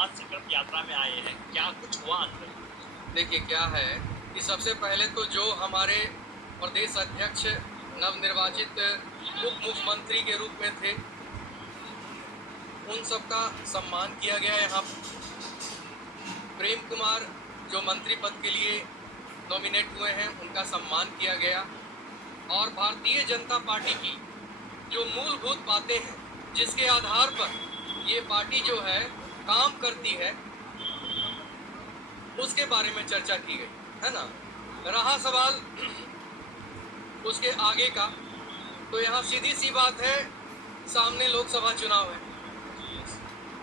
आज संकल्प यात्रा में आए हैं, क्या कुछ हुआ अंदर? देखिए क्या है कि सबसे पहले तो जो हमारे प्रदेश अध्यक्ष नवनिर्वाचित उप मुख्यमंत्री के रूप में थे, उन सबका सम्मान किया गया यहाँ। प्रेम कुमार जो मंत्री पद के लिए नॉमिनेट हुए हैं, उनका सम्मान किया गया। और भारतीय जनता पार्टी की जो मूलभूत बातें हैं, जिसके आधार पर ये पार्टी जो है काम करती है, उसके बारे में चर्चा की गई, है ना। रहा सवाल उसके आगे का, तो यहाँ सीधी सी बात है, सामने लोकसभा चुनाव है।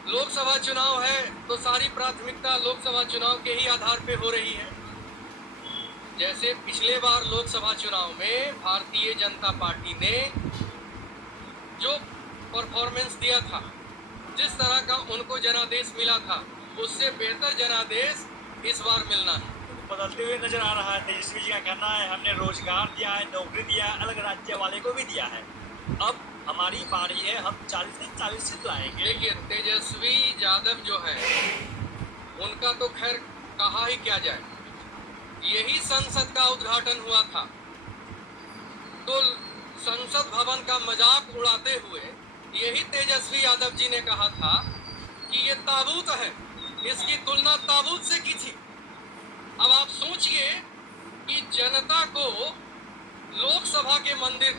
लोकसभा चुनाव है तो सारी प्राथमिकता लोकसभा चुनाव के ही आधार पे हो रही है। जैसे पिछले बार लोकसभा चुनाव में भारतीय जनता पार्टी ने जो परफॉर्मेंस दिया था, जिस तरह का उनको जनादेश मिला था, उससे बेहतर जनादेश इस बार मिलना है। बदलते हुए नजर आ रहा है। तेजस्वी जी का कहना है हमने रोजगार दिया है, नौकरी दिया है, अलग राज्य वाले को भी दिया है। अब हमारी बारी है, हम 40 से 40 सीट लाएंगे। देखिए तेजस्वी यादव जो है, उनका तो खैर कहा ही क्या जाए। यही संसद का उद्घाटन हुआ था, तो संसद भवन का मजाक उड़ाते हुए यही तेजस्वी यादव जी ने कहा था कि ये ताबूत है, इसकी तुलना ताबूत से की थी। अब आप सोचिए कि जनता को लोकसभा के मंदिर,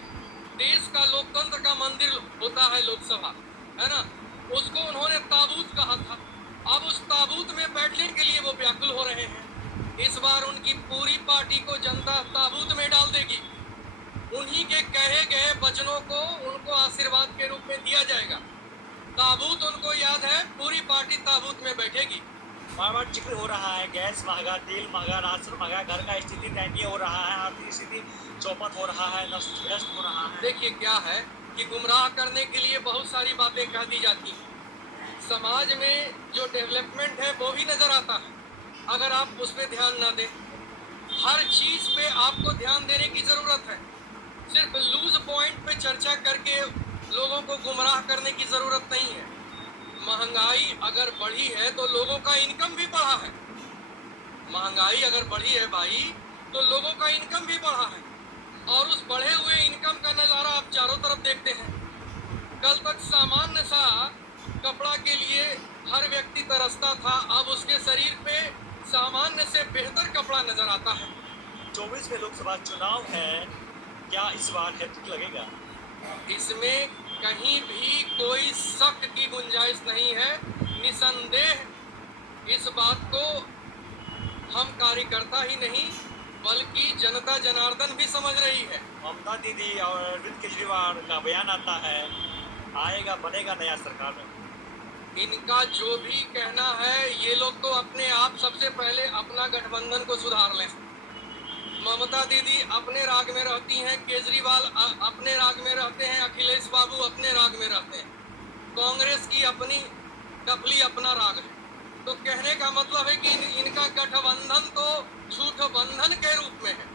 देश का लोकतंत्र का मंदिर होता है लोकसभा, है ना, उसको उन्होंने ताबूत कहा था। अब उस ताबूत में बैठने के लिए वो व्याकुल हो रहे हैं। इस बार उनकी पूरी पार्टी को जनता ताबूत में डाल देगी। उन्हीं के कहे गए वचनों को उनको आशीर्वाद के रूप में दिया जाएगा। ताबूत उनको याद है, पूरी पार्टी ताबूत में बैठेगी। बार बार जिक्र हो रहा है गैस महंगा, तेल महंगा, राशन महंगा, घर का स्थिति दयनीय हो रहा है, आर्थिक स्थिति चौपट हो रहा है, नष्ट भ्रष्ट हो रहा है। देखिए क्या है कि गुमराह करने के लिए बहुत सारी बातें कह दी जाती हैं। समाज में जो डेवलपमेंट है वो भी नजर आता है, अगर आप उस पर ध्यान ना दें। हर चीज पे आपको ध्यान देने की जरूरत है। सिर्फ लूज पॉइंट पे चर्चा करके लोगों को गुमराह करने की जरूरत नहीं है। महंगाई अगर बढ़ी है तो लोगों का इनकम भी बढ़ा है। महंगाई अगर बढ़ी है भाई, तो लोगों का इनकम भी बढ़ा है। और उस बढ़े हुए इनकम का नजारा आप चारों तरफ देखते हैं। कल तक सामान्य सा कपड़ा के लिए हर व्यक्ति तरसता था, अब उसके शरीर पे सामान्य से बेहतर कपड़ा नजर आता है। 24 में लोकसभा चुनाव है, क्या इस बार हैट्रिक लगेगा? इसमें कहीं भी कोई शक की गुंजाइश नहीं है। निसंदेह इस बात को हम कार्यकर्ता ही नहीं बल्कि जनता जनार्दन भी समझ रही है। ममता दीदी और अरविंद केजरीवाल का बयान आता है, आएगा बनेगा नया सरकार में। इनका जो भी कहना है, ये लोग तो अपने आप सबसे पहले अपना गठबंधन को सुधार लें। ममता दीदी अपने राग में रहती हैं, केजरीवाल अपने राग में रहते हैं, अखिलेश बाबू अपने राग में रहते हैं, कांग्रेस की अपनी डफली अपना राग है। तो कहने का मतलब है कि इनका गठबंधन तो झूठ बंधन के रूप में है।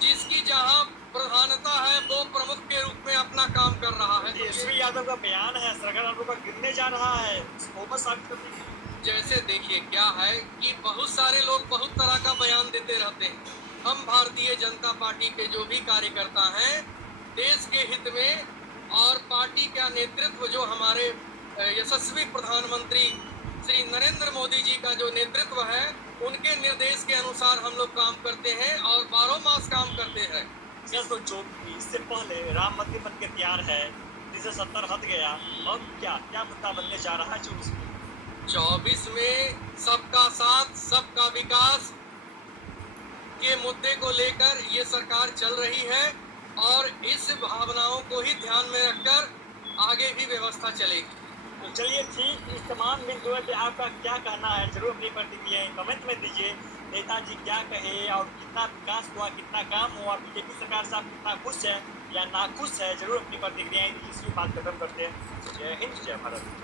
जिसकी जहां प्रधानता है वो प्रमुख के रूप में अपना काम कर रहा है। तेजस्वी यादव का बयान है सरकार का गिरने जा रहा है, बहुमत साबित करने के लिए। जैसे देखिए क्या है कि बहुत सारे लोग बहुत तरह का बयान देते रहते हैं। हम भारतीय जनता पार्टी के जो भी कार्यकर्ता हैं, देश के हित में और पार्टी का नेतृत्व जो हमारे यशस्वी प्रधानमंत्री श्री नरेंद्र मोदी जी का जो नेतृत्व है, उनके निर्देश के अनुसार हम लोग काम करते हैं और 12 मास काम करते हैं। तो जो इससे पहले राम मंदिर बन के तैयार है, 370 हट गया, अब क्या क्या मुद्दा बनने जा रहा है 24 में सबका साथ सबका विकास के मुद्दे को लेकर ये सरकार चल रही है और इस भावनाओं को ही ध्यान में रखकर आगे भी व्यवस्था चलेगी। तो चलिए ठीक, इस तमाम बिंदुओं पे आपका क्या कहना है जरूर अपनी प्रतिक्रिया कमेंट में दीजिए। नेताजी क्या कहे और कितना विकास हुआ, कितना काम हुआ, बीजेपी सरकार से आप कितना खुश है या नाखुश है, जरूर अपनी प्रतिक्रियाएं दीजिए। इसी बात खत्म करते हैं। जय हिंद, जय भारत।